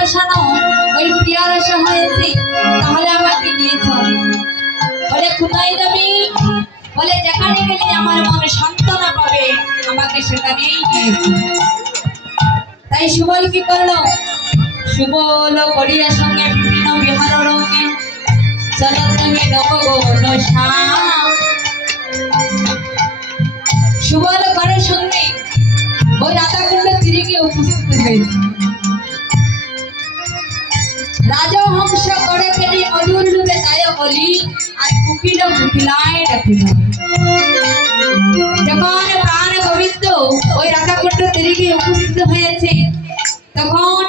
বসানো ওই পেয়ার আসা তাহলে আমাকে দিয়েছ বলে, কোথায় যাবি? বলে, যেখানে গেলে আমার মনে সান্ত্বনা পাবে, আমাকে সেখানেই দিয়েছে। তাই সুবল কি করল? সুবল করিয়া সঙ্গে বিভিন্ন বিহার রঙে চলো তুমি নবগৌর সুবল করে সঙ্গে ও রাধাকুণ্ড তীরে উপস্থিত হয়েছে। রাজহংস করে কেলি মধুর রূপে তাই বলি আর কুকিল কুকিলায় ডাকিল যখন প্রাণ গোবিন্দ ওই রাধাকুণ্ড তীরে গিয়ে উপস্থিত হয়েছে, তখন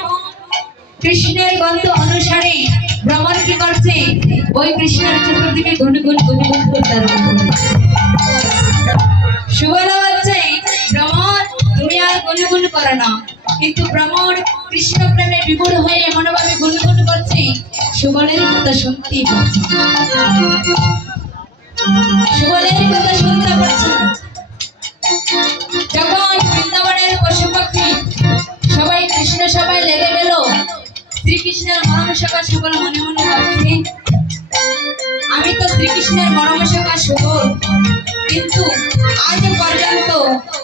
কৃষ্ণের গন্ধ অনুসারে ভ্রমণ কি করছে, ওই কৃষ্ণের চতুর্দিকে গুনগুন গুনগুন করতে আরম্ভ করেছে। সুবলা বলছে, ভ্রমণ, তুমি গুনগুন করো না কিন্তু ভ্রমণ কৃষ্ণ প্রেমে বিমূঢ় হয়ে করছে সুবলের কথা পাচ্ছে সুবলের কথা শুনতে পাচ্ছে। যখন বৃন্দাবনের পশু পাখি সবাই, কৃষ্ণ সবাই লেগে গেল, শ্রীকৃষ্ণের মরম সখা সুবল মনে মনে ভাবছে। আমি তো শ্রীকৃষ্ণের মরম সখা সুবল, কিন্তু আজ পর্যন্ত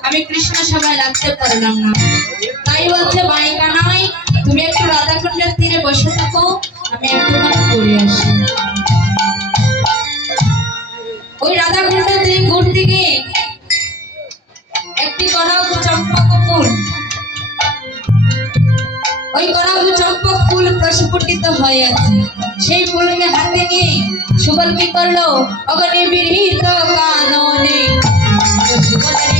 আমি কৃষ্ণ সভায় লাগতে পারলাম না। তাই বলছে বাণিকা নয়, তুমি একটু রাধাকুণ্ডের তীরে বসে থাকো আমি একটুখানি ঘুরে আসি ওই রাধাকুণ্ডের তীরে ঘুরতে গিয়ে একটি কনক চম্পক ফুল। ওই কনক চম্পক ফুল প্রস্ফুটিত হয়ে আছে। সেই ফুলকে হাতে নিয়ে সুবল কি করল অগনি বিরহিত কাননে। সুবলের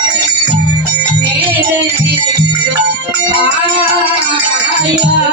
ভগবান মেরে আয়া ওয়া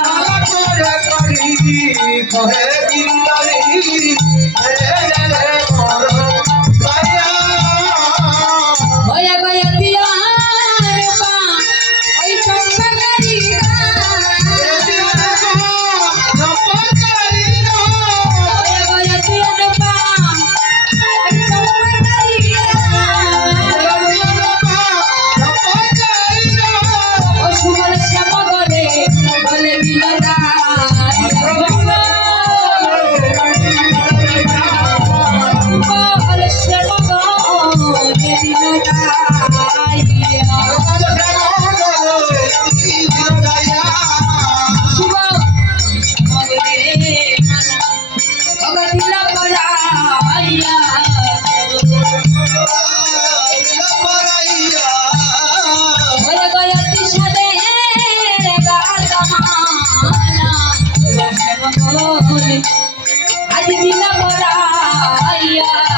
Yeah.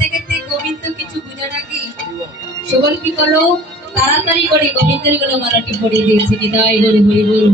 গেতে গেতে গোবিন্দ কিছু বুঝে নাকি সুবল কি করল? তাড়াতাড়ি করে গোবিন্দেরগুলো মালাটি পরিয়ে দিয়েছে। হৃদয় বল হরি বল।